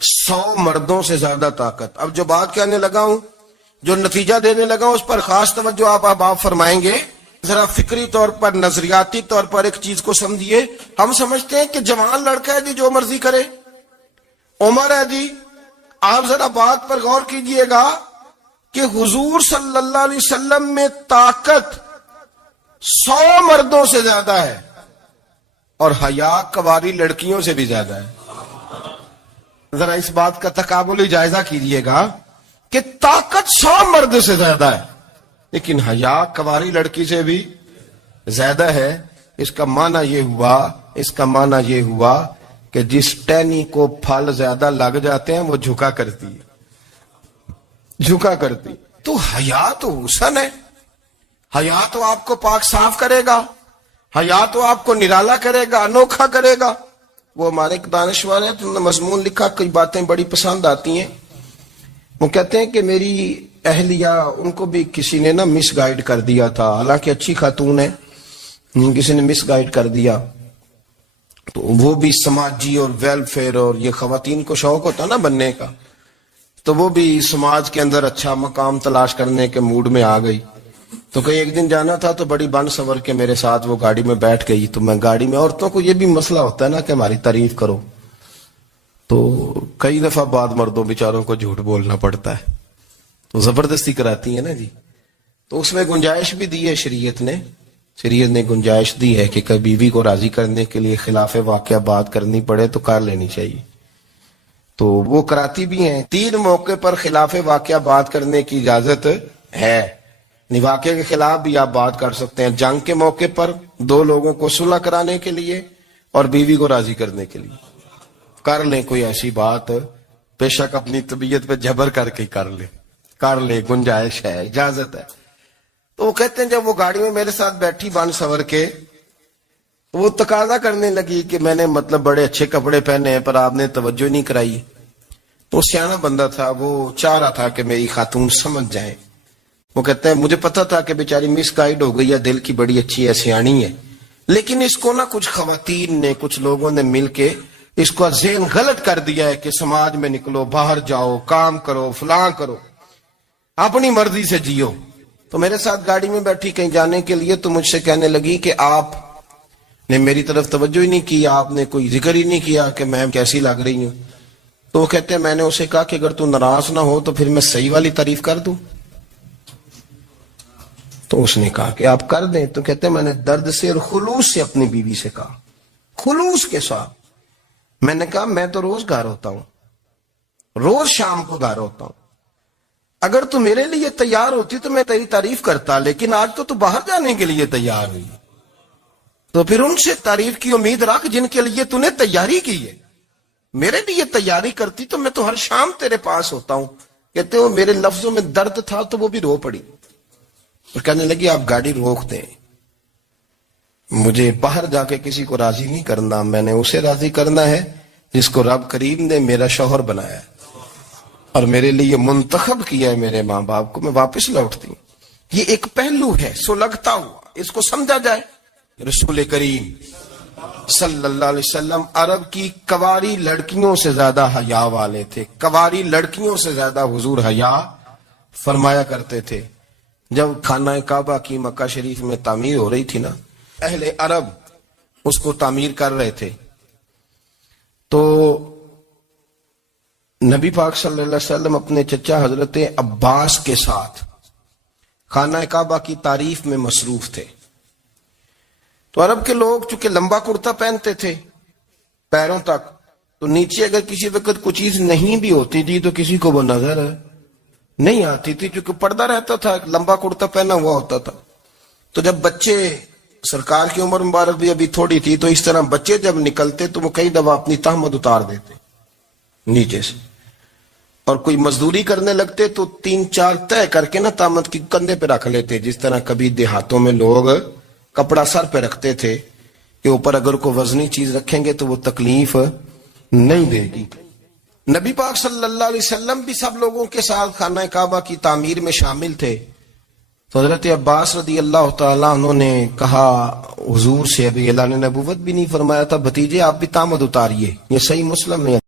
100 مردوں سے زیادہ طاقت. اب جو بات کہنے لگا ہوں، جو نتیجہ دینے لگا ہوں، اس پر خاص توجہ آپ فرمائیں گے. ذرا فکری طور پر، نظریاتی طور پر ایک چیز کو سمجھیے. ہم سمجھتے ہیں کہ جوان لڑکا ہے جی، جو مرضی کرے، عمر ہے جی. آپ ذرا بات پر غور کیجئے گا کہ حضور صلی اللہ علیہ وسلم میں طاقت 100 مردوں سے زیادہ ہے اور حیا کواری لڑکیوں سے بھی زیادہ ہے. ذرا اس بات کا تقابلی جائزہ کیجئے گا کہ طاقت 100 مرد سے زیادہ ہے لیکن حیا کواری لڑکی سے بھی زیادہ ہے. اس کا معنی یہ ہوا کہ جس ٹہنی کو پھل زیادہ لگ جاتے ہیں وہ جھکا کرتی. تو حیا تو حسن ہے. حیا تو آپ کو پاک صاف کرے گا، حیا تو آپ کو نرالا کرے گا، انوکھا کرے گا. وہ ہمارے ایک دانشور ہیں، تو مضمون لکھا، کئی باتیں بڑی پسند آتی ہیں. وہ کہتے ہیں کہ میری اہلیہ، ان کو بھی کسی نے مس گائیڈ کر دیا تھا، حالانکہ اچھی خاتون ہے، کسی نے مس گائیڈ کر دیا. تو وہ بھی سماجی اور ویلفیئر، اور یہ خواتین کو شوق ہوتا نا بننے کا، تو وہ بھی سماج کے اندر اچھا مقام تلاش کرنے کے موڈ میں آ گئی. تو کئی ایک دن جانا تھا تو بڑی بن سور کے میرے ساتھ وہ گاڑی میں بیٹھ گئی. تو میں گاڑی میں، عورتوں کو یہ بھی مسئلہ ہوتا ہے نا کہ ہماری تعریف کرو، تو کئی دفعہ بعد مردوں بیچاروں کو جھوٹ بولنا پڑتا ہے، تو زبردستی کراتی ہیں نا جی. تو اس میں گنجائش بھی دی ہے شریعت نے گنجائش دی ہے کہ کبھی بیوی کو راضی کرنے کے لیے خلاف واقعہ بات کرنی پڑے تو کر لینی چاہیے. تو وہ کراتی بھی ہیں. 3 موقع پر خلاف واقعہ بات کرنے کی اجازت ہے. واقعے کے خلاف بھی آپ بات کر سکتے ہیں. جنگ کے موقع پر 2 لوگوں کو صلح کرانے کے لیے اور بیوی کو راضی کرنے کے لیے کر لیں کوئی ایسی بات، بے شک اپنی طبیعت پہ جبر کر کے کر لے، گنجائش ہے، اجازت ہے. تو وہ کہتے ہیں جب وہ گاڑی میں میرے ساتھ بیٹھی بن سور کے، وہ تقاضا کرنے لگی کہ میں نے بڑے اچھے کپڑے پہنے ہیں پر آپ نے توجہ نہیں کرائی. تو سیانا بندہ تھا، وہ چاہ رہا تھا کہ میری خاتون سمجھ جائیں. وہ کہتے ہیں مجھے پتا تھا کہ بیچاری مس گائیڈ ہو گئی ہے، دل کی بڑی اچھی ہے، سیانی ہے، لیکن اس کو کچھ خواتین نے، کچھ لوگوں نے مل کے اس کو ذہن غلط کر دیا ہے کہ سماج میں نکلو، باہر جاؤ، کام کرو، فلاں کرو، اپنی مرضی سے جیو. تو میرے ساتھ گاڑی میں بیٹھی کہیں جانے کے لیے، تو مجھ سے کہنے لگی کہ آپ نے میری طرف توجہ ہی نہیں کی، آپ نے کوئی ذکر ہی نہیں کیا کہ میں کیسی لگ رہی ہوں. تو وہ کہتے ہیں میں نے اسے کہا کہ اگر تو ناراض نہ ہو تو پھر میں صحیح والی تعریف کر دوں. تو اس نے کہا کہ آپ کر دیں. تو کہتے ہیں میں نے درد سے اور خلوص سے اپنی بیوی سے کہا، خلوص کے ساتھ. میں نے کہا میں تو روز گھر ہوتا ہوں، روز شام کو گھر ہوتا ہوں، اگر تو میرے لیے تیار ہوتی تو میں تیری تعریف کرتا، لیکن آج تو باہر جانے کے لیے تیار ہوئی، تو پھر ان سے تعریف کی امید رکھ جن کے لیے تو نے تیاری کی ہے. میرے لیے تیاری کرتی تو میں تو ہر شام تیرے پاس ہوتا ہوں. کہتے ہو میرے لفظوں میں درد تھا تو وہ بھی رو پڑی اور کہنے لگی آپ گاڑی روک دیں، مجھے باہر جا کے کسی کو راضی نہیں کرنا، میں نے اسے راضی کرنا ہے جس کو رب کریم نے میرا شوہر بنایا ہے اور میرے لیے منتخب کیا ہے میرے ماں باپ کو. میں واپس لوٹتی ہوں. یہ ایک پہلو ہے سو لگتا ہوا، اس کو سمجھا جائے. رسول کریم صلی اللہ علیہ وسلم عرب کی کواری لڑکیوں سے زیادہ حیا والے تھے. کواری لڑکیوں سے زیادہ حضور حیا فرمایا کرتے تھے. جب خانہ کعبہ کی مکہ شریف میں تعمیر ہو رہی تھی نا، اہل عرب اس کو تعمیر کر رہے تھے، تو نبی پاک صلی اللہ علیہ وسلم اپنے چچا حضرت عباس کے ساتھ خانہ کعبہ کی تعریف میں مصروف تھے. تو عرب کے لوگ چونکہ لمبا کرتا پہنتے تھے پیروں تک، تو نیچے اگر کسی وقت کوئی چیز نہیں بھی ہوتی تھی تو کسی کو وہ نظر نہیں آتی تھی، چونکہ پردہ رہتا تھا، لمبا کرتا پہنا ہوا ہوتا تھا. تو جب بچے، سرکار کی عمر مبارک بھی ابھی تھوڑی تھی، تو اس طرح بچے جب نکلتے تو وہ کئی دفعہ اپنی تہمت اتار دیتے نیچے سے، اور کوئی مزدوری کرنے لگتے تو 3-4 طے کر کے تہمت کی کندھے پہ رکھ لیتے. جس طرح کبھی دیہاتوں میں لوگ کپڑا سر پہ رکھتے تھے کہ اوپر اگر کوئی وزنی چیز رکھیں گے تو وہ تکلیف نہیں دے گی. نبی پاک صلی اللہ علیہ وسلم بھی سب لوگوں کے ساتھ خانہ کعبہ کی تعمیر میں شامل تھے. تو حضرت عباس رضی اللہ تعالیٰ عنہ نے کہا حضور سے، ابھی اللہ نے نبوت بھی نہیں فرمایا تھا، بھتیجے آپ بھی تہمت اتاریے. یہ صحیح مسلم میں